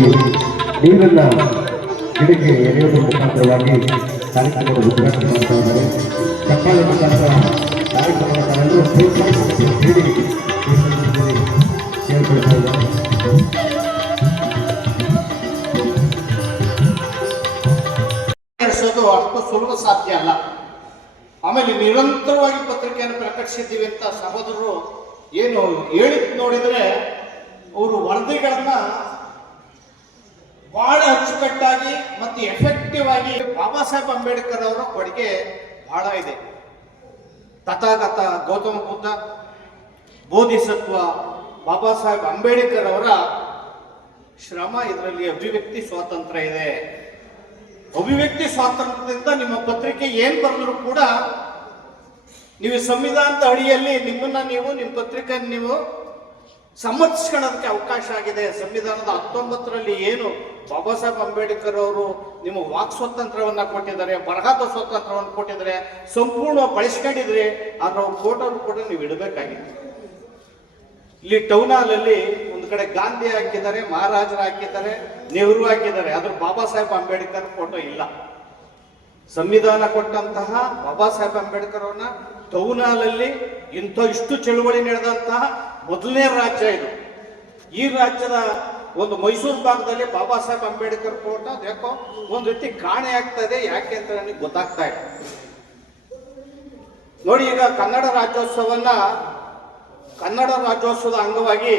ನೀರನ್ನ ಗಿಡಕ್ಕೆ ಎರೆಯೋದ್ರ ಮುಖಾಂತರವಾಗಿ ಕಾರ್ಯಕ್ರಮದ ಉದ್ಘಾಟನೆ ಮಾಡ್ತಾ ಇದ್ದಾರೆ. ಚಪ್ಪಾಳೆ ಮುಖಾಂತರ ಕಾರ್ಯಕ್ರಮದ ತಾವೆಲ್ಲರೂ ಸಂದರ್ಭದಲ್ಲಿ ಕೇಳ್ಕೊಳ್ತಾ ಇದ್ದಾರೆ. ಅಷ್ಟು ಸುಲಭ ಸಾಧ್ಯ ಅಲ್ಲ. ಆಮೇಲೆ ನಿರಂತರವಾಗಿ ಪತ್ರಿಕೆಯನ್ನು ಪ್ರಕಟಿಸಿದ್ದೀವಿ ಅಂತ ಸಹೋದರರು ಏನು ಹೇಳಿದ್ ನೋಡಿದರೆ ಅವರು ವರದಿಗಳನ್ನ ಬಹಳ ಅಚ್ಚುಕಟ್ಟಾಗಿ ಮತ್ತು ಎಫೆಕ್ಟಿವ್ ಆಗಿ ಬಾಬಾ ಸಾಹೇಬ್ ಅಂಬೇಡ್ಕರ್ ಅವರ ಕೊಡುಗೆ ಬಹಳ ಇದೆ. ತಥಾಗತ ಗೌತಮ ಬುದ್ಧ, ಬೋಧಿಸತ್ವ ಬಾಬಾ ಸಾಹೇಬ್ ಅಂಬೇಡ್ಕರ್ ಅವರ ಶ್ರಮ, ಇದರಲ್ಲಿ ಅಭಿವ್ಯಕ್ತಿ ಸ್ವಾತಂತ್ರ್ಯ ಇದೆ. ಅಭಿವ್ಯಕ್ತಿ ಸ್ವಾತಂತ್ರ್ಯದಿಂದ ನಿಮ್ಮ ಪತ್ರಿಕೆ ಏನ್ ಬರೆದ್ರು ಕೂಡ ನೀವು ಸಂವಿಧಾನದ ಅಡಿಯಲ್ಲಿ ನಿಮ್ಮನ್ನ ನೀವು, ನಿಮ್ಮ ಪತ್ರಿಕೆ ನೀವು ಸಮರ್ಥಿಸ್ಕೊಳ್ಳೋದಕ್ಕೆ ಅವಕಾಶ ಆಗಿದೆ. ಸಂವಿಧಾನದ ಹತ್ತೊಂಬತ್ತರಲ್ಲಿ ಏನು ಬಾಬಾ ಸಾಹೇಬ್ ಅಂಬೇಡ್ಕರ್ ಅವರು ನಿಮ್ಮ ವಾಕ್ ಸ್ವಾತಂತ್ರ್ಯವನ್ನ ಕೊಟ್ಟಿದ್ದಾರೆ, ಬರಹದ ಸ್ವಾತಂತ್ರ್ಯವನ್ನು ಕೊಟ್ಟಿದ್ದಾರೆ, ಸಂಪೂರ್ಣ ಬಳಸ್ಕೊಂಡಿದ್ರೆ, ಆದ್ರೆ ಅವ್ರ ಫೋಟೋನು ಕೂಡ ನೀವು ಇಡಬೇಕಾಗಿತ್ತು. ಇಲ್ಲಿ ಟೌನ್ ಹಾಲಲ್ಲಿ ಒಂದು ಕಡೆ ಗಾಂಧಿ ಹಾಕಿದ್ದಾರೆ, ಮಹಾರಾಜರು ಹಾಕಿದ್ದಾರೆ, ನೆಹರು ಹಾಕಿದ್ದಾರೆ. ಆದ್ರೆ ಬಾಬಾ ಸಾಹೇಬ್ ಅಂಬೇಡ್ಕರ್ ಫೋಟೋ ಇಲ್ಲ. ಸಂವಿಧಾನ ಕೊಟ್ಟಂತಹ ಬಾಬಾ ಸಾಹೇಬ್ ಅಂಬೇಡ್ಕರ್ ಅವ್ರನ್ನ ತೌನಾಲಲ್ಲಿ ಇಂಥ ಇಷ್ಟು ಚಳುವಳಿ ನಡೆದಂತಹ ಮೊದಲನೇ ರಾಜ್ಯ ಇದು. ಈ ರಾಜ್ಯದ ಒಂದು ಮೈಸೂರು ಭಾಗದಲ್ಲಿ ಬಾಬಾ ಸಾಹೇಬ್ ಅಂಬೇಡ್ಕರ್ ಫೋಟೋ ಯಾಕೋ ಒಂದು ರೀತಿ ಕಾಣೆ ಆಗ್ತಾ ಇದೆ, ಯಾಕೆ ಅಂತ ನನಗೆ ಗೊತ್ತಾಗ್ತಾ ಇದೆ ನೋಡಿ ಈಗ ಕನ್ನಡ ರಾಜ್ಯೋತ್ಸವನ್ನ, ಕನ್ನಡ ರಾಜ್ಯೋತ್ಸವದ ಅಂಗವಾಗಿ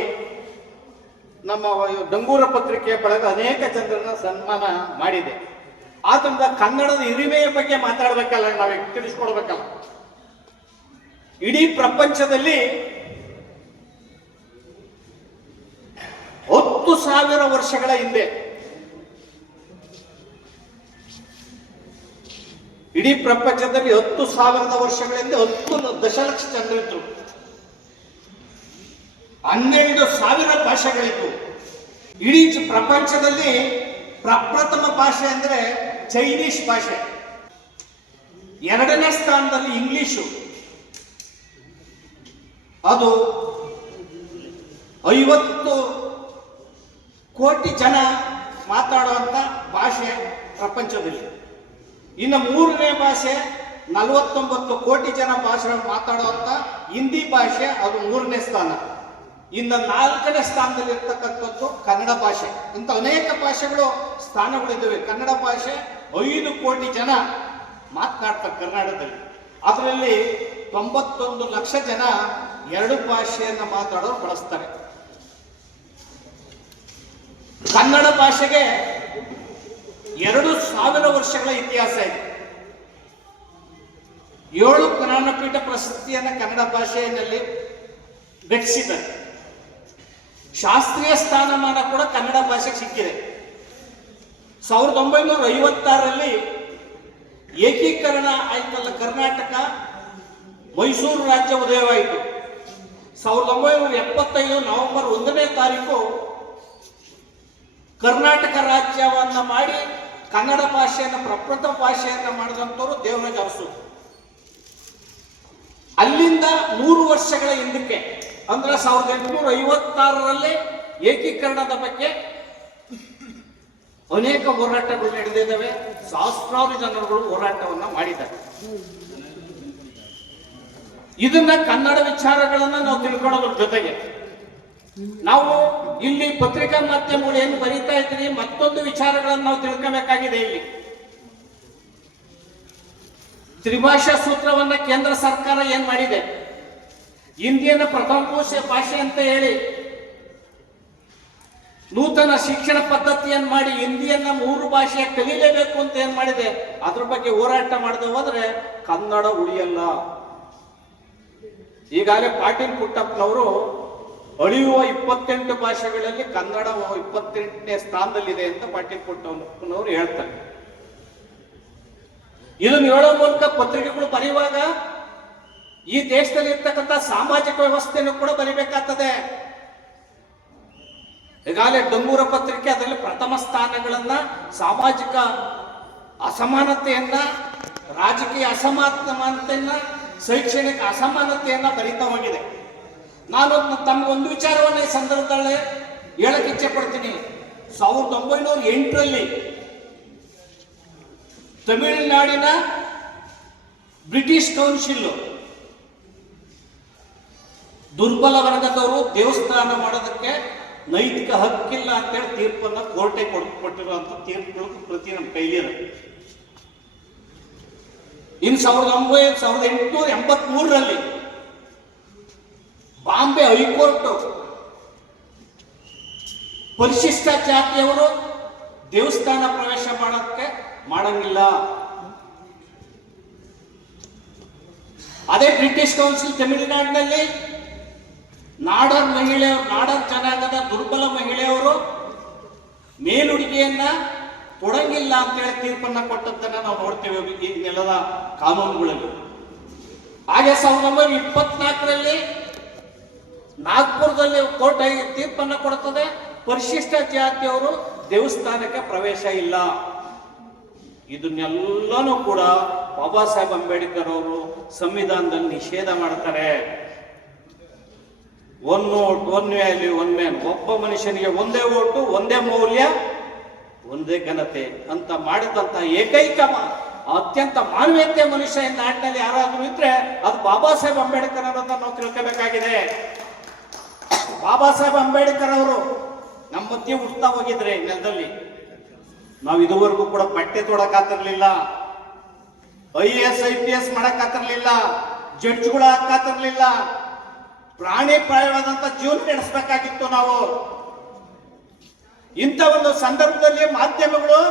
ನಮ್ಮ ಡಂಗೂರ ಪತ್ರಿಕೆಯ ಬಳಗ ಅನೇಕ ಜನರನ್ನ ಸನ್ಮಾನ ಮಾಡಿದೆ. ಆದ್ರಿಂದ ಕನ್ನಡದ ಹಿರಿಮೆಯ ಬಗ್ಗೆ ಮಾತಾಡ್ಬೇಕಲ್ಲ, ನಾವೇ ತಿಳಿಸ್ಕೊಡ್ಬೇಕಲ್ಲ. ಇಡೀ ಪ್ರಪಂಚದಲ್ಲಿ ಹತ್ತು ಸಾವಿರ ವರ್ಷಗಳ ಹಿಂದೆ ಇಡೀ ಪ್ರಪಂಚದಲ್ಲಿ ಹತ್ತು ಸಾವಿರದ ವರ್ಷಗಳ ಹಿಂದೆ ಹತ್ತು ದಶಲಕ್ಷ ಜನರಿದ್ರು ಹನ್ನೆರಡು ಸಾವಿರ ಭಾಷೆಗಳಿತ್ತು ಇಡೀ ಪ್ರಪಂಚದಲ್ಲಿ ಪ್ರಪ್ರಥಮ ಭಾಷೆ ಅಂದ್ರೆ ಚೈನೀಸ್ ಭಾಷೆ. ಎರಡನೇ ಸ್ಥಾನದಲ್ಲಿ ಇಂಗ್ಲಿಷು ಅದು ಐವತ್ತು ಕೋಟಿ ಜನ ಮಾತಾಡುವಂಥ ಭಾಷೆ ಪ್ರಪಂಚದಲ್ಲಿ. ಇನ್ನು ಮೂರನೇ ಭಾಷೆ ನಲವತ್ತೊಂಬತ್ತು ಕೋಟಿ ಜನ ಭಾಷೆ ಮಾತಾಡುವಂತ ಹಿಂದಿ ಭಾಷೆ ಅದು ಮೂರನೇ ಸ್ಥಾನ. ಇನ್ನು ನಾಲ್ಕನೇ ಸ್ಥಾನದಲ್ಲಿ ಇರ್ತಕ್ಕಂಥದ್ದು ಕನ್ನಡ ಭಾಷೆ. ಇಂಥ ಅನೇಕ ಭಾಷೆಗಳು ಸ್ಥಾನಗಳಿದ್ದಾವೆ. ಕನ್ನಡ ಭಾಷೆ ಐದು ಕೋಟಿ ಜನ ಮಾತನಾಡ್ತಾರೆ ಕರ್ನಾಟಕದಲ್ಲಿ. ಅದರಲ್ಲಿ ತೊಂಬತ್ತೊಂದು ಲಕ್ಷ ಜನ ಎರಡು ಭಾಷೆಯನ್ನು ಮಾತಾಡೋರು ಬಳಸ್ತಾರೆ. ಕನ್ನಡ ಭಾಷೆಗೆ ಎರಡು ಸಾವಿರ ವರ್ಷಗಳ ಇತಿಹಾಸ ಇದೆ. ಏಳು ಜ್ಞಾನಪೀಠ ಪ್ರಶಸ್ತಿಯನ್ನು ಕನ್ನಡ ಭಾಷೆಯಲ್ಲಿ ಗಳಿಸಿದ್ದಾರೆ ಶಾಸ್ತ್ರೀಯ ಸ್ಥಾನಮಾನ ಕೂಡ ಕನ್ನಡ ಭಾಷೆಗೆ ಸಿಕ್ಕಿದೆ. ಸಾವಿರದ ಒಂಬೈನೂರ ಐವತ್ತಾರರಲ್ಲಿ ಏಕೀಕರಣ ಆಯ್ತಲ್ಲ ಕರ್ನಾಟಕ? ಮೈಸೂರು ರಾಜ್ಯ ಉದಯವಾಯಿತು. ಸಾವಿರದ ಒಂಬೈನೂರ ಎಪ್ಪತ್ತೈದು ನವೆಂಬರ್ ಒಂದನೇ ತಾರೀಕು ಕರ್ನಾಟಕ ರಾಜ್ಯವನ್ನ ಮಾಡಿ ಕನ್ನಡ ಭಾಷೆಯನ್ನು ಪ್ರಪ್ರಥಮ ಭಾಷೆಯನ್ನ ಮಾಡಿದಂಥವ್ರು ದೇವರಾಜ ಅರಸು. ಅಲ್ಲಿಂದ ಮೂರು ವರ್ಷಗಳ ಹಿಂದಕ್ಕೆ, ಅಂದ್ರೆ ಸಾವಿರದ ಎಂಟುನೂರ ಐವತ್ತಾರರಲ್ಲಿ ಏಕೀಕರಣದ ಬಗ್ಗೆ ಅನೇಕ ಹೋರಾಟಗಳು ನಡೆದಿದ್ದಾವೆ. ಸಹಸ್ರಾರು ಜನರುಗಳು ಹೋರಾಟವನ್ನ ಮಾಡಿದ್ದಾರೆ. ಇದನ್ನ ಕನ್ನಡ ವಿಚಾರಗಳನ್ನ ನಾವು ತಿಳ್ಕೊಳ್ಳೋದ್ರ ಜೊತೆಗೆ. ನಾವು ಇಲ್ಲಿ ಪತ್ರಿಕಾ ಮಾಧ್ಯಮಗಳು ಏನು ಬರೀತಾ ಇದ್ರಿ, ಮತ್ತೊಂದು ವಿಚಾರಗಳನ್ನು ನಾವು ತಿಳ್ಕೊಬೇಕಾಗಿದೆ ಇಲ್ಲಿ. ತ್ರಿಭಾಷಾ ಸೂತ್ರವನ್ನ ಕೇಂದ್ರ ಸರ್ಕಾರ ಏನ್ ಮಾಡಿದೆ? ಹಿಂದಿಯನ್ನು ಪ್ರಥಮ ಭಾಷೆ ಅಂತ ಹೇಳಿ ನೂತನ ಶಿಕ್ಷಣ ಪದ್ಧತಿಯನ್ನು ಮಾಡಿ ಹಿಂದಿಯನ್ನ ಮೂರು ಭಾಷೆ ಕಲಿಲೇಬೇಕು ಅಂತ ಏನ್ ಮಾಡಿದೆ? ಅದ್ರ ಬಗ್ಗೆ ಹೋರಾಟ ಮಾಡದೆ ಹೋದ್ರೆ ಕನ್ನಡ ಉಳಿಯಲ್ಲ. ಈಗಾಗಲೇ ಪಾಟೀಲ್ ಪುಟ್ಟಪ್ಪನವರು ಅಳಿಯುವ ಇಪ್ಪತ್ತೆಂಟು ಭಾಷೆಗಳಲ್ಲಿ ಕನ್ನಡ ಇಪ್ಪತ್ತೆಂಟನೇ ಸ್ಥಾನದಲ್ಲಿದೆ ಅಂತ ಪಾಟೀಲ್ ಪುಟ್ಟಪ್ಪನವರು ಹೇಳ್ತಾರೆ. ಇದನ್ನು ಹೇಳೋ ಮೂಲಕ ಪತ್ರಿಕೆಗಳು ಬರೆಯುವಾಗ ಈ ದೇಶದಲ್ಲಿ ಇರ್ತಕ್ಕಂಥ ಸಾಮಾಜಿಕ ವ್ಯವಸ್ಥೆಯನ್ನು ಕೂಡ ಬರಿಬೇಕಾಗ್ತದೆ. ಈಗಾಗಲೇ ಡಂಗೂರ ಪತ್ರಿಕೆ ಅದರಲ್ಲಿ ಪ್ರಥಮ ಸ್ಥಾನಗಳನ್ನ, ಸಾಮಾಜಿಕ ಅಸಮಾನತೆಯನ್ನ, ರಾಜಕೀಯ ಅಸಮಾನತೆಯನ್ನ, ಶೈಕ್ಷಣಿಕ ಅಸಮಾನತೆಯನ್ನ ಬರಿತಾ ಹೋಗಿದೆ. ನಾನು ತಮಗೊಂದು ವಿಚಾರವನ್ನು ಈ ಸಂದರ್ಭದಲ್ಲಿ ಹೇಳಕ್ಕೆ ಇಚ್ಛೆ ಪಡ್ತೀನಿ. ಸಾವಿರದ ಒಂಬೈನೂರ ಎಂಟರಲ್ಲಿ ತಮಿಳುನಾಡಿನ ಬ್ರಿಟಿಷ್ ಕೌನ್ಸಿಲ್ ದುರ್ಬಲ ವರ್ಗದವರು ದೇವಸ್ಥಾನ ಮಾಡೋದಕ್ಕೆ ನೈತಿಕ ಹಕ್ಕಿಲ್ಲ ಅಂತೇಳಿ ತೀರ್ಪನ್ನ ಕೋರ್ಟೆ ಕೊಟ್ಟಿರುವಂತ ತೀರ್ಪುಗಳು ಪ್ರತಿ ನಮ್ಮ ಕೈಲಿದೆ ಇನ್ ಸಾವಿರದ ಒಂಬೈನೂರ, ಸಾವಿರದ ಎಂಟುನೂರ ಎಂಬತ್ ಮೂರರಲ್ಲಿ ಬಾಂಬೆ ಹೈಕೋರ್ಟ್ ಪರಿಶಿಷ್ಟ ಜಾತಿಯವರು ದೇವಸ್ಥಾನ ಪ್ರವೇಶ ಮಾಡೋಕ್ಕೆ ಮಾಡಂಗಿಲ್ಲ. ಅದೇ ಬ್ರಿಟಿಷ್ ಕೌನ್ಸಿಲ್ ತಮಿಳುನಾಡಿನಲ್ಲಿ ನಾಡರ್ ಮಹಿಳೆ, ನಾಡರ್ ಜನಾಂಗದ ದುರ್ಬಲ ಮಹಿಳೆಯವರು ಮೇಲುಡುಗೆಯನ್ನ ಕೊಡಂಗಿಲ್ಲ ಅಂತೇಳಿ ತೀರ್ಪನ್ನ ಕೊಟ್ಟದ್ದನ್ನ ನಾವು ನೋಡ್ತೇವೆ ಈ ನೆಲದ ಕಾನೂನುಗಳಲ್ಲಿ. ಹಾಗೆ ಸಾವಿರದ ಒಂಬೈನೂರ ಇಪ್ಪತ್ನಾಲ್ಕರಲ್ಲಿ ನಾಗ್ಪುರದಲ್ಲಿ ಕೋರ್ಟ್ ತೀರ್ಪನ್ನ ಕೊಡುತ್ತದೆ ಪರಿಶಿಷ್ಟ ಜಾತಿಯವರು ದೇವಸ್ಥಾನಕ್ಕೆ ಪ್ರವೇಶ ಇಲ್ಲ. ಇದನ್ನೆಲ್ಲನೂ ಕೂಡ ಬಾಬಾ ಸಾಹೇಬ್ ಅಂಬೇಡ್ಕರ್ ಅವರು ಸಂವಿಧಾನದಲ್ಲಿ ನಿಷೇಧ ಮಾಡ್ತಾರೆ. One note one value one man ಒಬ್ಬ ಮನುಷ್ಯನಿಗೆ ಒಂದೇ ಓಟು, ಒಂದೇ ಮೌಲ್ಯ, ಒಂದೇ ಘನತೆ. ಅಂತ ಮಾಡಿದಂತ ಏಕೈಕ ಅತ್ಯಂತ ಮಾನವೀಯತೆ ಮನುಷ್ಯ ಈ ನಾಡಿನಲ್ಲಿ ಯಾರಾದ್ರೂ ಇದ್ರೆ ಅದು ಬಾಬಾ ಸಾಹೇಬ್ ಅಂಬೇಡ್ಕರ್ ಅಂತ ನಾವು ತಿಳ್ಕೋಬೇಕಾಗಿದೆ. ಬಾಬಾ ಸಾಹೇಬ್ ಅಂಬೇಡ್ಕರ್ ಅವರು ನಮ್ಮ ಮಧ್ಯೆ ಹುಡ್ತಾ ಹೋಗಿದ್ರೆ ನೆಲದಲ್ಲಿ. ನಾವು ಇದುವರೆಗೂ ಕೂಡ ಬಟ್ಟೆ ತೊಡಕಾತಿರ್ಲಿಲ್ಲ. I S, I P S ಮಾಡಕ್ಕಾತಿರ್ಲಿಲ್ಲ ಜಡ್ಜ್ಗಳು ಹಾಕಾತಿರ್ಲಿಲ್ಲ ಪ್ರಾಣಿ ಪ್ರಾಯವಾದಂತ ಜೀವನ ನಡೆಸಬೇಕಾಗಿತ್ತು ನಾವು. ಇಂಥ ಒಂದು ಸಂದರ್ಭದಲ್ಲಿ ಮಾಧ್ಯಮಗಳು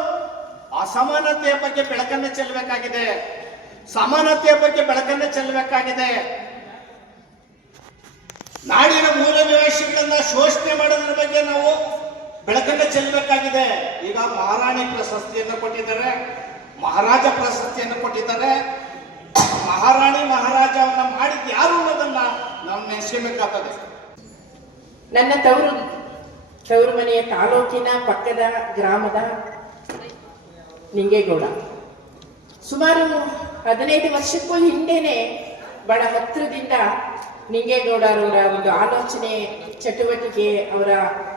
ಅಸಮಾನತೆಯ ಬಗ್ಗೆ ಬೆಳಕನ್ನ ಚೆಲ್ಲಬೇಕಾಗಿದೆ. ಸಮಾನತೆಯ ಬಗ್ಗೆ ಬೆಳಕನ್ನ ಚೆಲ್ಲಬೇಕಾಗಿದೆ. ನಾಡಿನ ಮೂಲ ನಿವಾಸಿಗಳನ್ನ ಶೋಷಣೆ ಮಾಡೋದ್ರ ಬಗ್ಗೆ ನಾವು ಬೆಳಕನ್ನ ಚೆಲ್ಲಬೇಕಾಗಿದೆ. ಈಗ ಮಹಾರಾಣಿ ಪ್ರಶಸ್ತಿಯನ್ನು ಕೊಟ್ಟಿದ್ದಾರೆ. ಮಹಾರಾಜ ಪ್ರಶಸ್ತಿಯನ್ನು ಕೊಟ್ಟಿದ್ದಾರೆ. ಮಹಾರಾಣಿ ಮಹಾರಾಜವನ್ನ ಮಾಡಿದ ಯಾರು ಅನ್ನೋದನ್ನ ನಾವು ನೆನೆಸ್ಕೋಬೇಕಾಗ್ತದೆ ನನ್ನ ತವರು ತವರು ಮನೆಯ ತಾಲೂಕಿನ ಪಕ್ಕದ ಗ್ರಾಮದ ನಿಂಗೇಗೌಡ. ಸುಮಾರು ಹದಿನೈದು ವರ್ಷಕ್ಕೂ ಹಿಂದೆನೆ ಬಹಳ ಹತ್ತಿರದಿಂದ ನಿಂಗೇಗೌಡರವರ ಒಂದು ಆಲೋಚನೆ, ಚಟುವಟಿಕೆ, ಅವರ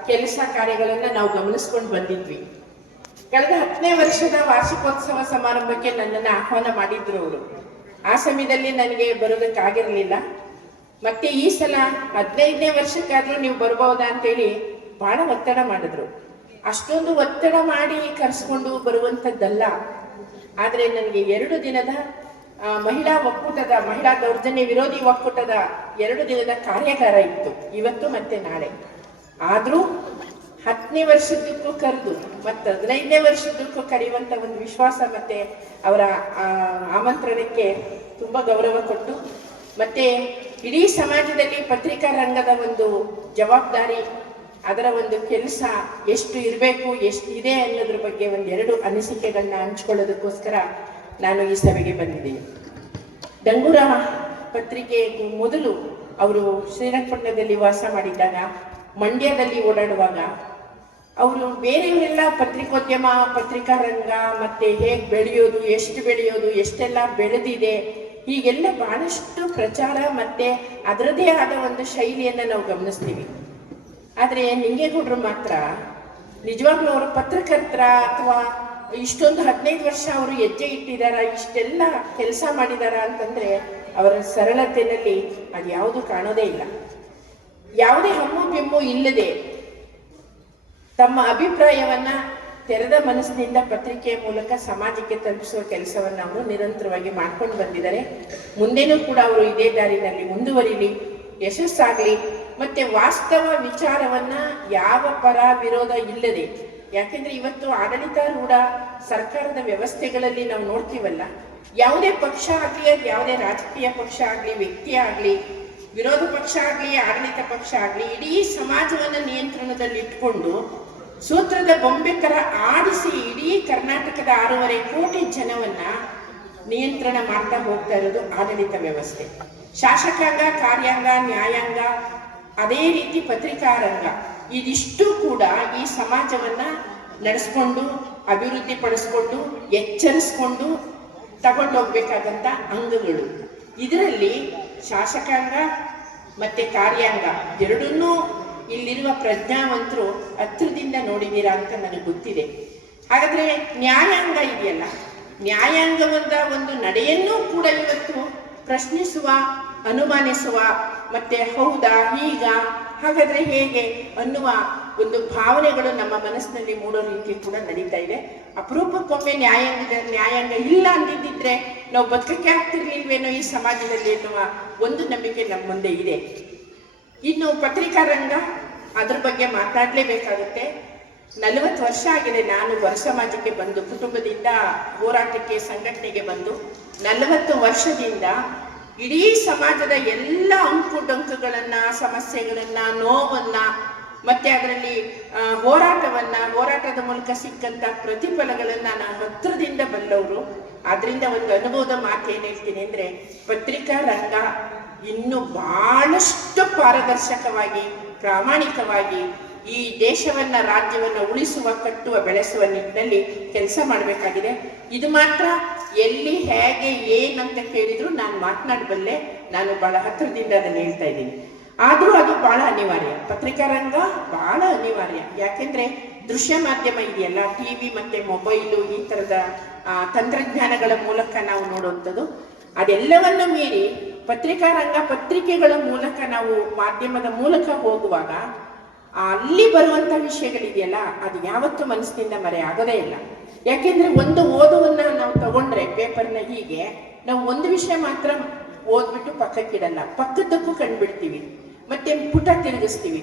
ಕೆಲಸ ಕಾರ್ಯಗಳನ್ನು ನಾವು ಗಮನಿಸ್ಕೊಂಡು ಬಂದಿದ್ವಿ. ಕಳೆದ ಹತ್ತನೇ ವರ್ಷದ ವಾರ್ಷಿಕೋತ್ಸವ ಸಮಾರಂಭಕ್ಕೆ ನನ್ನನ್ನು ಆಹ್ವಾನ ಮಾಡಿದ್ರು ಅವರು. ಆ ಸಮಯದಲ್ಲಿ ನನಗೆ ಬರೋದಕ್ಕಾಗಿರಲಿಲ್ಲ ಮತ್ತೆ ಈ ಸಲ ಹದಿನೈದನೇ ವರ್ಷಕ್ಕಾದ್ರೂ ನೀವು ಬರ್ಬೋದಾ ಅಂತೇಳಿ ಬಹಳ ಒತ್ತಡ ಮಾಡಿದ್ರು. ಅಷ್ಟೊಂದು ಒತ್ತಡ ಮಾಡಿ ಕರೆಸ್ಕೊಂಡು ಬರುವಂಥದ್ದಲ್ಲ ಆದರೆ ನನಗೆ ಎರಡು ದಿನದ ಮಹಿಳಾ ಒಕ್ಕೂಟದ, ಮಹಿಳಾ ದೌರ್ಜನ್ಯ ವಿರೋಧಿ ಒಕ್ಕೂಟದ ಎರಡು ದಿನದ ಕಾರ್ಯಾಗಾರ ಇತ್ತು. ಇವತ್ತು ಮತ್ತೆ ನಾಳೆ. ಆದರೂ ಹತ್ತನೇ ವರ್ಷದಕ್ಕೂ ಕರೆದು, ಮತ್ತು ಹದಿನೈದನೇ ವರ್ಷದಕ್ಕೂ ಕರೆಯುವಂಥ ಒಂದು ವಿಶ್ವಾಸ ಮತ್ತೆ ಅವರ ಆಮಂತ್ರಣಕ್ಕೆ ತುಂಬ ಗೌರವ ಕೊಟ್ಟು, ಮತ್ತೆ ಇಡೀ ಸಮಾಜದಲ್ಲಿ ಪತ್ರಿಕಾ ರಂಗದ ಒಂದು ಜವಾಬ್ದಾರಿ, ಅದರ ಒಂದು ಕೆಲಸ ಎಷ್ಟು ಇರಬೇಕು, ಎಷ್ಟು ಇದೆ ಅನ್ನೋದ್ರ ಬಗ್ಗೆ ಒಂದು ಎರಡು ಅನಿಸಿಕೆಗಳನ್ನ ಹಂಚ್ಕೊಳ್ಳೋದಕ್ಕೋಸ್ಕರ ನಾನು ಈ ಸಭೆಗೆ ಬಂದಿದ್ದೀನಿ. ಡಂಗೂರ ಪತ್ರಿಕೆ ಮೊದಲು ಅವರು ಶ್ರೀರಂಗಪಟ್ಟಣದಲ್ಲಿ ವಾಸ ಮಾಡಿದ್ದಾಗ, ಮಂಡ್ಯದಲ್ಲಿ ಓಡಾಡುವಾಗ ಅವರು ಬೇರೆಯವರೆಲ್ಲ ಪತ್ರಿಕೋದ್ಯಮ, ಪತ್ರಿಕಾ ರಂಗ, ಮತ್ತೆ ಹೇಗೆ ಬೆಳೆಯೋದು, ಎಷ್ಟು ಬೆಳೆಯೋದು, ಎಷ್ಟೆಲ್ಲ ಬೆಳೆದಿದೆ, ಹೀಗೆಲ್ಲ ಬಹಳಷ್ಟು ಪ್ರಚಾರ ಮತ್ತೆ ಅದರದೇ ಆದ ಒಂದು ಶೈಲಿಯನ್ನು ನಾವು ಗಮನಿಸ್ತೀವಿ. ಆದರೆ ನಿಂಗೇಗೌಡರು ಮಾತ್ರ ನಿಜವಾಗ್ಲೂ ಅವರು ಪತ್ರಕರ್ತರ ಅಥವಾ ಇಷ್ಟೊಂದು ಹದಿನೈದು ವರ್ಷ ಅವರು ಹೆಜ್ಜೆ ಇಟ್ಟಿದಾರ, ಇಷ್ಟೆಲ್ಲ ಕೆಲಸ ಮಾಡಿದಾರ ಅಂತಂದ್ರೆ ಅವರ ಸರಳತೆಯಲ್ಲಿ ಅದು ಯಾವುದು ಕಾಣೋದೇ ಇಲ್ಲ. ಯಾವುದೇ ಹಮ್ಮು ಬೆಮ್ಮು ಇಲ್ಲದೆ ತಮ್ಮ ಅಭಿಪ್ರಾಯವನ್ನ ತೆರೆದ ಮನಸ್ಸಿನಿಂದ ಪತ್ರಿಕೆಯ ಮೂಲಕ ಸಮಾಜಕ್ಕೆ ತಲುಪಿಸುವ ಕೆಲಸವನ್ನು ಅವರು ನಿರಂತರವಾಗಿ ಮಾಡ್ಕೊಂಡು ಬಂದಿದ್ದಾರೆ. ಮುಂದೆನೂ ಕೂಡ ಅವರು ಇದೇ ದಾರಿನಲ್ಲಿ ಮುಂದುವರಿಲಿ, ಯಶಸ್ಸಾಗಲಿ, ಮತ್ತೆ ವಾಸ್ತವ ವಿಚಾರವನ್ನ ಯಾವ ಪರ ವಿರೋಧ ಇಲ್ಲದೆ, ಯಾಕೆಂದ್ರೆ ಇವತ್ತು ಆಡಳಿತಾರೂಢ ಸರ್ಕಾರದ ವ್ಯವಸ್ಥೆಗಳಲ್ಲಿ ನಾವು ನೋಡ್ತೀವಲ್ಲ, ಯಾವುದೇ ಪಕ್ಷ ಆಗಲಿ ಅದು ಯಾವುದೇ ರಾಜಕೀಯ ಪಕ್ಷ ಆಗಲಿ, ವ್ಯಕ್ತಿ ಆಗಲಿ, ವಿರೋಧ ಪಕ್ಷ ಆಗಲಿ, ಆಡಳಿತ ಪಕ್ಷ ಆಗಲಿ, ಇಡೀ ಸಮಾಜವನ್ನು ನಿಯಂತ್ರಣದಲ್ಲಿ ಇಟ್ಕೊಂಡು ಸೂತ್ರದ ಬೊಂಬೆಕರ ಆಡಿಸಿ ಇಡೀ ಕರ್ನಾಟಕದ ಆರೂವರೆ ಕೋಟಿ ಜನವನ್ನ ನಿಯಂತ್ರಣ ಮಾಡ್ತಾ ಹೋಗ್ತಾ ಇರೋದು ಆಡಳಿತ ವ್ಯವಸ್ಥೆ. ಶಾಸಕಾಂಗ, ಕಾರ್ಯಾಂಗ, ನ್ಯಾಯಾಂಗ, ಅದೇ ರೀತಿ ಪತ್ರಿಕಾರಂಗ, ಇದಿಷ್ಟು ಕೂಡ ಈ ಸಮಾಜವನ್ನ ನಡೆಸ್ಕೊಂಡು, ಅಭಿವೃದ್ಧಿ ಪಡಿಸ್ಕೊಂಡು, ಎಚ್ಚರಿಸ್ಕೊಂಡು ತಗೊಂಡೋಗ್ಬೇಕಾದಂತ ಅಂಗಗಳು. ಇದರಲ್ಲಿ ಶಾಸಕಾಂಗ ಮತ್ತೆ ಕಾರ್ಯಾಂಗ ಎರಡನ್ನೂ ಇಲ್ಲಿರುವ ಪ್ರಜ್ಞಾವಂತರು ಹತ್ರದಿಂದ ನೋಡಿದ್ದೀರಾ ಅಂತ ನನಗೆ ಗೊತ್ತಿದೆ. ಹಾಗಾದ್ರೆ ನ್ಯಾಯಾಂಗ ಇದೆಯಲ್ಲ? ನ್ಯಾಯಾಂಗವಂತ ಒಂದು ನಡೆಯನ್ನೂ ಕೂಡ ಇವತ್ತು ಪ್ರಶ್ನಿಸುವ, ಅನುಮಾನಿಸುವ, ಮತ್ತೆ ಹೌದಾ ಈಗ ಹಾಗಾದ್ರೆ ಹೇಗೆ ಅನ್ನುವ ಒಂದು ಭಾವನೆಗಳು ನಮ್ಮ ಮನಸ್ಸಿನಲ್ಲಿ ಮೂಡೋ ರೀತಿ ಕೂಡ ನಡೀತಾ ಇದೆ. ಅಪರೂಪಕ್ಕೊಮ್ಮೆ ನ್ಯಾಯಾಂಗದ, ನ್ಯಾಯಾಂಗ ಇಲ್ಲ ಅಂದಿದ್ದಿದ್ರೆ ನಾವು ಬದುಕಕ್ಕೆ ಆಗ್ತಿರ್ಲಿಲ್ವೇನೋ ಈ ಸಮಾಜದಲ್ಲಿ ಎನ್ನುವ ಒಂದು ನಂಬಿಕೆ ನಮ್ಮ ಮುಂದೆ ಇದೆ. ಇನ್ನು ಪತ್ರಿಕಾ ರಂಗ ಅದ್ರ ಬಗ್ಗೆ ಮಾತಾಡಲೇಬೇಕಾಗುತ್ತೆ. ನಲವತ್ತು ವರ್ಷ ಆಗಿದೆ ನಾನು ಹೊರ ಸಮಾಜಕ್ಕೆ ಬಂದು, ಕುಟುಂಬದಿಂದ ಹೋರಾಟಕ್ಕೆ, ಸಂಘಟನೆಗೆ ಬಂದು. ನಲವತ್ತು ವರ್ಷದಿಂದ ಇಡೀ ಸಮಾಜದ ಎಲ್ಲ ಅಂಕು ಡೊಂಕುಗಳನ್ನ, ಸಮಸ್ಯೆಗಳನ್ನ, ನೋವನ್ನ, ಮತ್ತೆ ಅದರಲ್ಲಿ ಹೋರಾಟವನ್ನು, ಹೋರಾಟದ ಮೂಲಕ ಸಿಕ್ಕಂತ ಪ್ರತಿಫಲಗಳನ್ನು ನಾನು ಹತ್ರದಿಂದ ಬಂದವರು. ಅದರಿಂದ ಒಂದು ಅನುಭವದ ಮಾತು ಏನು ಹೇಳ್ತೀನಿ ಅಂದ್ರೆ ಪತ್ರಿಕಾ ರಂಗ ಇನ್ನು ಬಹಳಷ್ಟು ಪಾರದರ್ಶಕವಾಗಿ, ಪ್ರಾಮಾಣಿಕವಾಗಿ ಈ ದೇಶವನ್ನ, ರಾಜ್ಯವನ್ನ ಉಳಿಸುವ, ಕಟ್ಟುವ, ಬೆಳೆಸುವ ನಿಟ್ಟಿನಲ್ಲಿ ಕೆಲಸ ಮಾಡಬೇಕಾಗಿದೆ. ಇದು ಮಾತ್ರ ಎಲ್ಲಿ, ಹೇಗೆ ಏನಂತ ಕೇಳಿದ್ರು ನಾನು ಮಾತನಾಡಬಲ್ಲೆ. ನಾನು ಬಹಳ ಹತ್ತಿರದಿಂದ ಅದನ್ನು ಹೇಳ್ತಾ ಇದ್ದೀನಿ. ಆದರೂ ಅದು ಬಹಳ ಅನಿವಾರ್ಯ. ಪತ್ರಿಕಾ ರಂಗ ಬಹಳ ಅನಿವಾರ್ಯ. ಯಾಕೆಂದ್ರೆ ದೃಶ್ಯ ಮಾಧ್ಯಮ ಇದೆಯಲ್ಲ, ಟಿವಿ ಮತ್ತೆ ಮೊಬೈಲು ಈ ತರದ ತಂತ್ರಜ್ಞಾನಗಳ ಮೂಲಕ ನಾವು ನೋಡುವಂಥದ್ದು. ಅದೆಲ್ಲವನ್ನು ಮೀರಿ ಪತ್ರಿಕಾ ರಂಗ ಪತ್ರಿಕೆಗಳ ಮೂಲಕ ನಾವು ಮಾಧ್ಯಮದ ಮೂಲಕ ಹೋಗುವಾಗ ಅಲ್ಲಿ ಬರುವಂತ ವಿಷಯಗಳಿದೆಯಲ್ಲ, ಅದು ಯಾವತ್ತೂ ಮನಸ್ಸಿನಿಂದ ಮರೆ ಆಗೋದೇ ಇಲ್ಲ. ಯಾಕೆಂದ್ರೆ ಒಂದು ಓದುವನ್ನ ನಾವು ತಗೊಂಡ್ರೆ ಪೇಪರ್ನ ಹೀಗೆ, ನಾವು ಒಂದು ವಿಷಯ ಮಾತ್ರ ಓದ್ಬಿಟ್ಟು ಪಕ್ಕಕ್ಕಿಡಲ್ಲ, ಪಕ್ಕದಕ್ಕೂ ಕಂಡುಬಿಡ್ತೀವಿ, ಮತ್ತೆ ಪುಟ ತಿರುಗಿಸ್ತೀವಿ.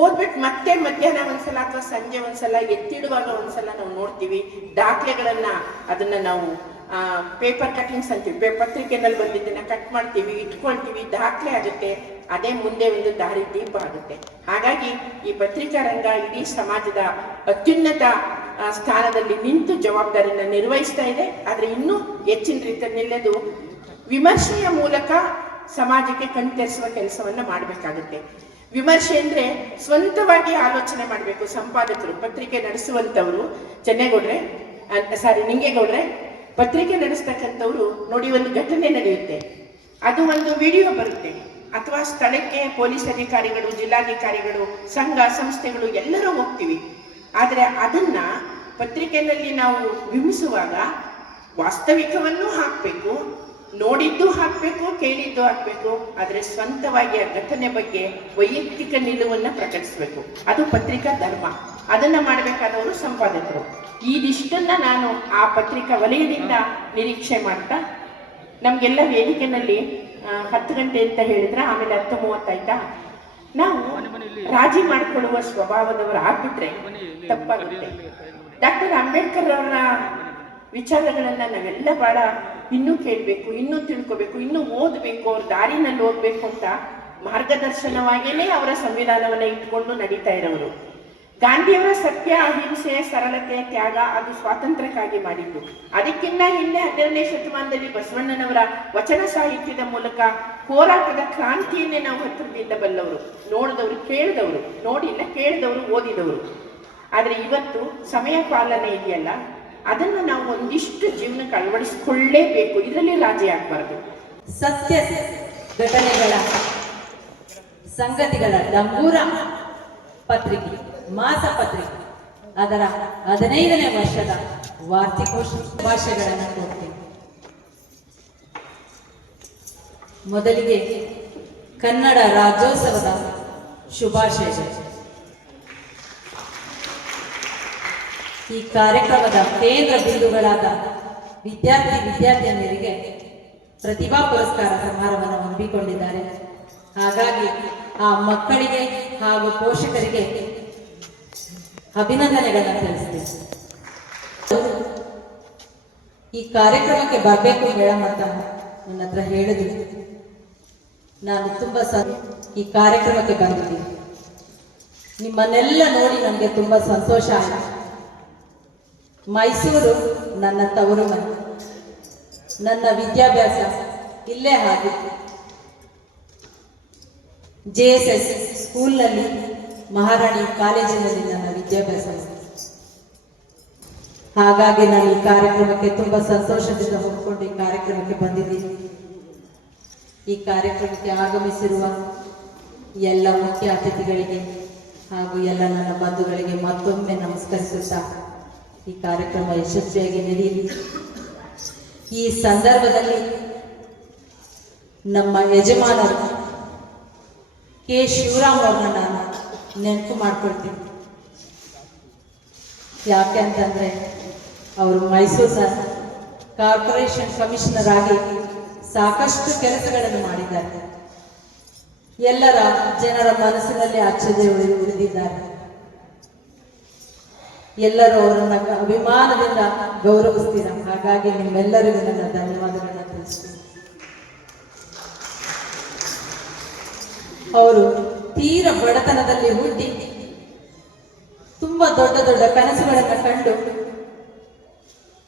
ಓದ್ಬಿಟ್ಟು ಮತ್ತೆ ಮಧ್ಯಾಹ್ನ ಒಂದ್ಸಲ ಅಥವಾ ಸಂಜೆ ಒಂದ್ಸಲ ಎತ್ತಿಡುವಾಗ ಒಂದ್ಸಲ ನಾವು ನೋಡ್ತೀವಿ, ದಾಖಲೆಗಳನ್ನ ಅದನ್ನ ನಾವು ಪೇಪರ್ ಕಟಿಂಗ್ಸ್ ಅಂತೀವಿ. ಪತ್ರಿಕೆನಲ್ಲಿ ಬಂದಿದ್ದನ್ನ ಕಟ್ ಮಾಡ್ತೀವಿ, ಇಟ್ಕೊಳ್ತೀವಿ, ದಾಖಲೆ ಆಗುತ್ತೆ. ಅದೇ ಮುಂದೆ ಒಂದು ದಾರಿ ದೀಪ ಆಗುತ್ತೆ. ಹಾಗಾಗಿ ಈ ಪತ್ರಿಕಾ ರಂಗ ಇಡೀ ಸಮಾಜದ ಅತ್ಯುನ್ನತ ಸ್ಥಾನದಲ್ಲಿ ನಿಂತು ಜವಾಬ್ದಾರಿಯನ್ನು ನಿರ್ವಹಿಸ್ತಾ ಇದೆ. ಆದರೆ ಇನ್ನೂ ಹೆಚ್ಚಿನ ರೀತಿಯಲ್ಲಿ ನಿಲ್ಲದು ವಿಮರ್ಶೆಯ ಮೂಲಕ ಸಮಾಜಕ್ಕೆ ಕಣ್ತರಿಸುವ ಕೆಲಸವನ್ನು ಮಾಡಬೇಕಾಗುತ್ತೆ. ವಿಮರ್ಶೆ ಅಂದ್ರೆ ಸ್ವಂತವಾಗಿ ಆಲೋಚನೆ ಮಾಡಬೇಕು. ಸಂಪಾದಕರು, ಪತ್ರಿಕೆ ನಡೆಸುವಂತವರು, ಚೆನ್ನೇಗೌಡ್ರೆ ಸಾರಿ ನಿಂಗೇಗೌಡ್ರೆ ಪತ್ರಿಕೆ ನಡೆಸ್ತಕ್ಕಂಥವ್ರು ನೋಡಿ ಒಂದು ಘಟನೆ ನಡೆಯುತ್ತೆ. ಅದು ಒಂದು ವಿಡಿಯೋ ಬರುತ್ತೆ. ಅಥವಾ ಸ್ಥಳಕ್ಕೆ ಪೊಲೀಸ್ ಅಧಿಕಾರಿಗಳು, ಜಿಲ್ಲಾಧಿಕಾರಿಗಳು, ಸಂಘ, ಸಂಸ್ಥೆಗಳು ಎಲ್ಲರೂ ಹೋಗ್ತೀವಿ. ಆದರೆ ಅದನ್ನ ಪತ್ರಿಕೆಯಲ್ಲಿ ನಾವು ಬಿಂಬಿಸುವಾಗ ವಾಸ್ತವಿಕವನ್ನು ಹಾಕಬೇಕು ನೋಡಿದ್ದು ಹಾಕ್ಬೇಕು, ಕೇಳಿದ್ದು ಹಾಕಬೇಕು, ಆದರೆ ಸ್ವಂತವಾಗಿ ಆ ಘಟನೆ ಬಗ್ಗೆ ವೈಯಕ್ತಿಕ ನಿಲುವನ್ನ ಪ್ರಕಟಿಸಬೇಕು. ಅದು ಪತ್ರಿಕಾ ಧರ್ಮ. ಅದನ್ನ ಮಾಡಬೇಕಾದವರು ಸಂಪಾದಕರು. ಇದಿಷ್ಟನ್ನ ನಾನು ಆ ಪತ್ರಿಕಾ ವಲಯದಿಂದ ನಿರೀಕ್ಷೆ ಮಾಡ್ತಾ, ನಮ್ಗೆಲ್ಲ ವೇದಿಕೆನಲ್ಲಿ ಹತ್ತು ಗಂಟೆ ಅಂತ ಹೇಳಿದ್ರೆ ಆಮೇಲೆ ಹತ್ತು ಮೂವತ್ತಾಯ್ತಾ? ನಾವು ರಾಜಿ ಮಾಡಿಕೊಳ್ಳುವ ಸ್ವಭಾವದವರು ಆಗ್ಬಿಟ್ರೆ ತಪ್ಪಾಗುತ್ತೆ. ಡಾಕ್ಟರ್ ಅಂಬೇಡ್ಕರ್ ಅವರ ವಿಚಾರಗಳನ್ನ ನಾವೆಲ್ಲ ಬಹಳ ಇನ್ನೂ ಕೇಳಬೇಕು, ಇನ್ನೂ ತಿಳ್ಕೋಬೇಕು, ಇನ್ನೂ ಓದಬೇಕು, ಅವ್ರ ದಾರಿನಲ್ಲಿ ಓದಬೇಕು ಅಂತ ಮಾರ್ಗದರ್ಶನವಾಗಿಯೇ ಅವರ ಸಂವಿಧಾನವನ್ನ ಇಟ್ಕೊಂಡು ನಡೀತಾ ಇರೋರು. ಗಾಂಧಿಯವರ ಸತ್ಯ, ಅಹಿಂಸೆ, ಸರಳತೆ, ತ್ಯಾಗ ಅದು ಸ್ವಾತಂತ್ರ್ಯಕ್ಕಾಗಿ ಮಾಡಿದ್ದು. ಅದಕ್ಕಿಂತ ಹಿಂದೆ ಹನ್ನೆರಡನೇ ಶತಮಾನದಲ್ಲಿ ಬಸವಣ್ಣನವರ ವಚನ ಸಾಹಿತ್ಯದ ಮೂಲಕ ಹೋರಾಟದ ಕ್ರಾಂತಿಯನ್ನೇ ನಾವು ಹತ್ತಿರದಿಂದ ಬಲ್ಲವರು ನೋಡಿದವರು, ಕೇಳಿದವರು, ನೋಡಿಲ್ಲ, ಕೇಳಿದವರು, ಓದಿದವರು. ಆದರೆ ಇವತ್ತು ಸಮಯ ಪಾಲನೆ ಇದೆಯಲ್ಲ? ಅದನ್ನು ನಾವು ಒಂದಿಷ್ಟು ಜೀವನಕ್ಕೆ ಅಳವಡಿಸ್ಕೊಳ್ಳೇಬೇಕು. ಇದರಲ್ಲಿ ರಾಜಿ ಆಗ್ಬಾರ್ದು. ಸತ್ಯ ಘಟನೆಗಳ, ಸಂಗತಿಗಳ ಡಂಗೂರ ಪತ್ರಿಕೆ, ಮಾಸ ಪತ್ರಿಕೆ, ಅದರ ಹದಿನೈದನೇ ವರ್ಷದ ವಾರ್ತಿಕೋಶ ಭಾಷೆಗಳನ್ನು ಕೊಡ್ತೀನಿ ಮೊದಲಿಗೆ ಕನ್ನಡ ರಾಜ್ಯೋತ್ಸವದ ಶುಭಾಶಯಗಳು. ಈ ಕಾರ್ಯಕ್ರಮದ ಕೇಂದ್ರ ಬಿಂದುಗಳಾದ ವಿದ್ಯಾರ್ಥಿ ವಿದ್ಯಾರ್ಥಿನಿಯರಿಗೆ ಪ್ರತಿಭಾ ಪುರಸ್ಕಾರ ಸಮಾರಂಭವನ್ನು ಹಮ್ಮಿಕೊಂಡಿದ್ದಾರೆ. ಹಾಗಾಗಿ ಆ ಮಕ್ಕಳಿಗೆ ಹಾಗೂ ಪೋಷಕರಿಗೆ ಅಭಿನಂದನೆಗಳನ್ನು ತಿಳಿಸಿದೆ ಈ ಕಾರ್ಯಕ್ರಮಕ್ಕೆ ಬರಬೇಕು ಹೇಳ ಅಂತ ನನ್ನ ಹತ್ರ ಹೇಳಿದ್ರು. ನಾನು ತುಂಬ ಸ, ಈ ಕಾರ್ಯಕ್ರಮಕ್ಕೆ ಬಂದಿದ್ದೀನಿ. ನಿಮ್ಮನ್ನೆಲ್ಲ ನೋಡಿ ನನಗೆ ತುಂಬ ಸಂತೋಷ ಆಯಿತು. ಮೈಸೂರು ನನ್ನ ತವರು ಮನೆ ನನ್ನ ವಿದ್ಯಾಭ್ಯಾಸ ಇಲ್ಲೇ ಆಗಿತ್ತು ಜೆ ಎಸ್ ಎಸ್ ಸ್ಕೂಲ್ನಲ್ಲಿ ಮಹಾರಾಣಿ ಕಾಲೇಜಿನಲ್ಲಿ ನನ್ನ ವಿದ್ಯಾಭ್ಯಾಸ. ಹಾಗಾಗಿ ನಾನು ಈ ಕಾರ್ಯಕ್ರಮಕ್ಕೆ ತುಂಬ ಸಂತೋಷದಿಂದ ಹೊಂದ್ಕೊಂಡು ಈ ಕಾರ್ಯಕ್ರಮಕ್ಕೆ ಬಂದಿದ್ದೀನಿ. ಈ ಕಾರ್ಯಕ್ರಮಕ್ಕೆ ಆಗಮಿಸಿರುವ ಎಲ್ಲ ಮುಖ್ಯ ಅತಿಥಿಗಳಿಗೆ ಹಾಗೂ ಎಲ್ಲ ನನ್ನ ಬಂಧುಗಳಿಗೆ ಮತ್ತೊಮ್ಮೆ ನಮಸ್ಕರಿಸುತ್ತಾ ಈ ಕಾರ್ಯಕ್ರಮ ಯಶಸ್ವಿಯಾಗಿ ನಡೆಯಲಿ. ಈ ಸಂದರ್ಭದಲ್ಲಿ ನಮ್ಮ ಯಜಮಾನರು ಕೆ. ಶಿವರಾಮ್ ಅವ್ರನ್ನ ನಾನು ನೆನಪು ಮಾಡ್ಕೊಳ್ತೀನಿ. ಯಾಕೆ ಅಂತಂದ್ರೆ, ಅವರು ಮೈಸೂರು ಸರ್, ಕಾರ್ಪೊರೇಷನ್ ಕಮಿಷನರ್ ಆಗಿ ಸಾಕಷ್ಟು ಕೆಲಸಗಳನ್ನು ಮಾಡಿದ್ದಾರೆ. ಎಲ್ಲರ ಜನರ ಮನಸ್ಸಿನಲ್ಲಿ ಆಶ್ಚರ್ಯ ಉಳಿದಿದ್ದಾರೆ ಎಲ್ಲರೂ ಅವರನ್ನ ಅಭಿಮಾನದಿಂದ ಗೌರವಿಸ್ತೀರ? ಹಾಗಾಗಿ ನಿಮ್ಮೆಲ್ಲರಿಗೂ ನನ್ನ ಧನ್ಯವಾದಗಳನ್ನ ತಿಳಿಸ್ತೀನಿ. ಅವರು ತೀರ ಬಡತನದಲ್ಲಿ ಹುಟ್ಟಿ, ತುಂಬಾ ದೊಡ್ಡ ದೊಡ್ಡ ಕನಸುಗಳನ್ನು ಕಂಡು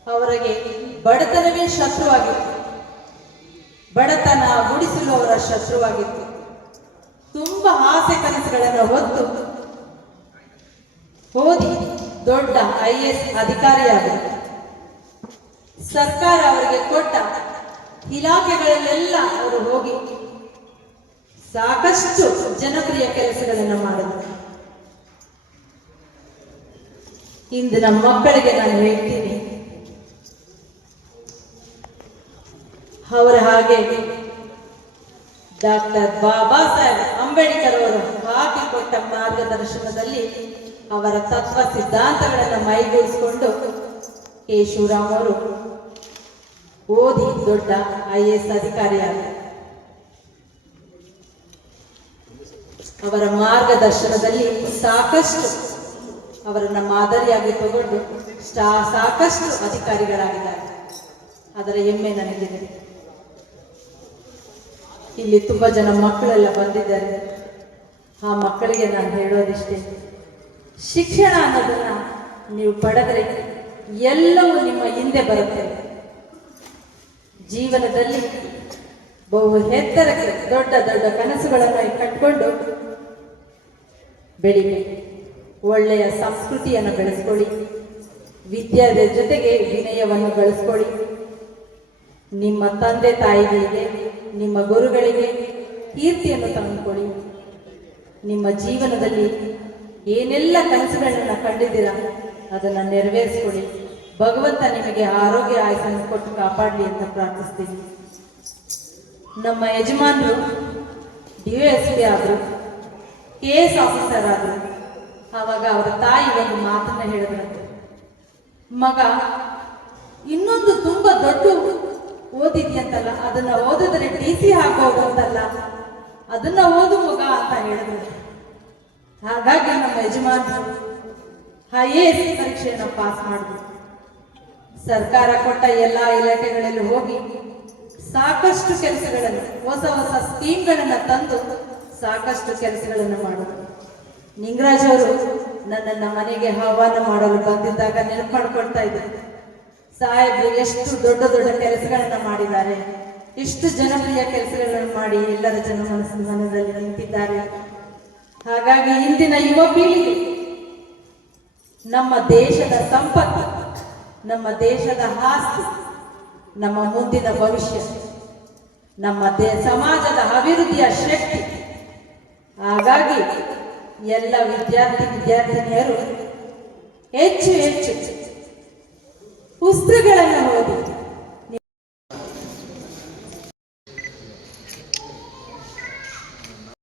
ಅವರಿಗೆ ಬಡತನವೇ ಶತ್ರುವಾಗಿತ್ತು. ಬಡತನ ಗುಡಿಸಲು ಅವರ ಶತ್ರುವಾಗಿತ್ತು. ತುಂಬಾ ಆಸೆ ಕನಸುಗಳನ್ನು ಹೊತ್ತು ಓದಿ ದೊಡ್ಡ ಐ ಎಸ್ ಅಧಿಕಾರಿಯಾದರು. ಸರ್ಕಾರ ಅವರಿಗೆ ಕೊಟ್ಟ ಇಲಾಖೆಗಳಲ್ಲೆಲ್ಲ ಅವರು ಹೋಗಿ ಸಾಕಷ್ಟು ಜನಪ್ರಿಯ ಕೆಲಸಗಳನ್ನು ಮಾಡಿದರು. ಇಂದಿನ ಮಕ್ಕಳಿಗೆ ನಾನು ಹೇಳ್ತೀನಿ. ಅವರ ಹಾಗೆ ಡಾಕ್ಟರ್ ಬಾಬಾ ಸಾಹೇಬ್ ಅಂಬೇಡ್ಕರ್ ಅವರು ಹಾಕಿಕೊಟ್ಟ ಮಾರ್ಗದರ್ಶನದಲ್ಲಿ ಅವರ ತತ್ವ ಸಿದ್ಧಾಂತಗಳನ್ನು ಮೈಗೂಡಿಸಿಕೊಂಡು ಕೆ ಶಿವರಾಮ್ ಅವರು ಓದಿ ದೊಡ್ಡ ಐ ಎಸ್ ಅಧಿಕಾರಿಯಾದರು. ಅವರ ಮಾರ್ಗದರ್ಶನದಲ್ಲಿ ಸಾಕಷ್ಟು ಅವರನ್ನ ಮಾದರಿಯಾಗಿ ತಗೊಂಡು ಸ್ಟಾ ಸಾಕಷ್ಟು ಅಧಿಕಾರಿಗಳಾಗಿದ್ದಾರೆ. ಅದರ ಹೆಮ್ಮೆ ನನಗಿದೆ. ಇಲ್ಲಿ ತುಂಬಾ ಜನ ಮಕ್ಕಳೆಲ್ಲ ಬಂದಿದ್ದಾರೆ. ಆ ಮಕ್ಕಳಿಗೆ ನಾನು ಹೇಳೋದಿಷ್ಟೇ. ಶಿಕ್ಷಣ ಅನ್ನೋದನ್ನ ನೀವು ಪಡೆದರೆ ಎಲ್ಲವೂ ನಿಮ್ಮ ಹಿಂದೆ ಬರುತ್ತೆ. ಜೀವನದಲ್ಲಿ ಬಹು ಎತ್ತರಕ್ಕೆ ದೊಡ್ಡ ದೊಡ್ಡ ಕನಸುಗಳನ್ನು ಕಟ್ಕೊಂಡು ಬೆಳಿಬೇಕು. ಒಳ್ಳೆಯ ಸಂಸ್ಕೃತಿಯನ್ನು ಬೆಳೆಸ್ಕೊಳ್ಳಿ. ವಿದ್ಯಾದ ಜೊತೆಗೆ ವಿನಯವನ್ನು ಬೆಳೆಸ್ಕೊಳ್ಳಿ. ನಿಮ್ಮ ತಂದೆ ತಾಯಿಗಳಿಗೆ, ನಿಮ್ಮ ಗುರುಗಳಿಗೆ ಕೀರ್ತಿಯನ್ನು ತಂದುಕೊಳ್ಳಿ. ನಿಮ್ಮ ಜೀವನದಲ್ಲಿ ಏನೆಲ್ಲ ಕನಸುಗಳನ್ನ ಕಂಡಿದ್ದೀರಾ? ಅದನ್ನ ನೆರವೇರಿಸ್ಕೊಳ್ಳಿ. ಭಗವಂತ ನಿಮಗೆ ಆರೋಗ್ಯ ಆಯ್ಸನ್ನು ಕೊಟ್ಟು ಕಾಪಾಡಲಿ ಅಂತ ಪ್ರಾರ್ಥಿಸ್ತೀನಿ. ನಮ್ಮ ಯಜಮಾನರು, ಡಿ ಎಸ್ ಪಿ ಆದರು, ಕೆ ಎಸ್ ಆಫೀಸರ್ ಆದರು, ಆವಾಗ ಅವರ ತಾಯಿ ಒಂದು ಮಾತನ್ನ ಹೇಳಿದ್ರಂತೆ. ಮಗ, ಇನ್ನೊಂದು ತುಂಬಾ ದೊಡ್ಡ ಓದಿದ್ಯಂತಲ್ಲ, ಅದನ್ನ ಓದಿದ್ರೆ ಟಿ ಸಿ ಹಾಕೋದು ಅಂತಲ್ಲ, ಅದನ್ನ ಓದು ಮಗ ಅಂತ ಹೇಳಿದ್ರು ಹಾಗಾಗಿ ನಮ್ಮ ಯಜಮಾನರು ಐ ಎ ಎಸ್ ಪರೀಕ್ಷೆಯನ್ನು ಪಾಸ್ ಮಾಡಿದ್ರು. ಸರ್ಕಾರ ಕೊಟ್ಟ ಎಲ್ಲ ಇಲಾಖೆಗಳಲ್ಲಿ ಹೋಗಿ ಸಾಕಷ್ಟು ಕೆಲಸಗಳನ್ನು, ಹೊಸ ಹೊಸ ಸ್ಕೀಮ್ಗಳನ್ನು ತಂದು ಸಾಕಷ್ಟು ಕೆಲಸಗಳನ್ನು ಮಾಡಿದ್ರು. ನಿಂಗರಾಜ್ ಅವರು ನನ್ನನ್ನು ಮನೆಗೆ ಆಹ್ವಾನ ಮಾಡಲು ಬಂದಿದ್ದಾಗ ನೆನಪು ಮಾಡ್ಕೊಳ್ತಾ ಇದ್ದಾರೆ ಸಾಹೇಬರು ಎಷ್ಟು ದೊಡ್ಡ ದೊಡ್ಡ ಕೆಲಸಗಳನ್ನು ಮಾಡಿದ್ದಾರೆ. ಎಷ್ಟು ಜನಪ್ರಿಯ ಕೆಲಸಗಳನ್ನು ಮಾಡಿ ಎಲ್ಲರ ಜನ ಮನಸ್ಸು ಮನದಲ್ಲಿ ನಿಂತಿದ್ದಾರೆ. ಹಾಗಾಗಿ ಇಂದಿನ ಯುವ ಪೀಳಿಗೆ ನಮ್ಮ ದೇಶದ ಸಂಪತ್ತು, ನಮ್ಮ ದೇಶದ ಆಸ್ತಿ, ನಮ್ಮ ಮುಂದಿನ ಭವಿಷ್ಯ, ನಮ್ಮ ದೇ, ಸಮಾಜದ ಅಭಿವೃದ್ಧಿಯ ಶಕ್ತಿ. ಹಾಗಾಗಿ ಎಲ್ಲ ವಿದ್ಯಾರ್ಥಿ ವಿದ್ಯಾರ್ಥಿನಿಯರು ಹೆಚ್ಚು ಹೆಚ್ಚು ಪುಸ್ತಕಗಳನ್ನು ಓದಿ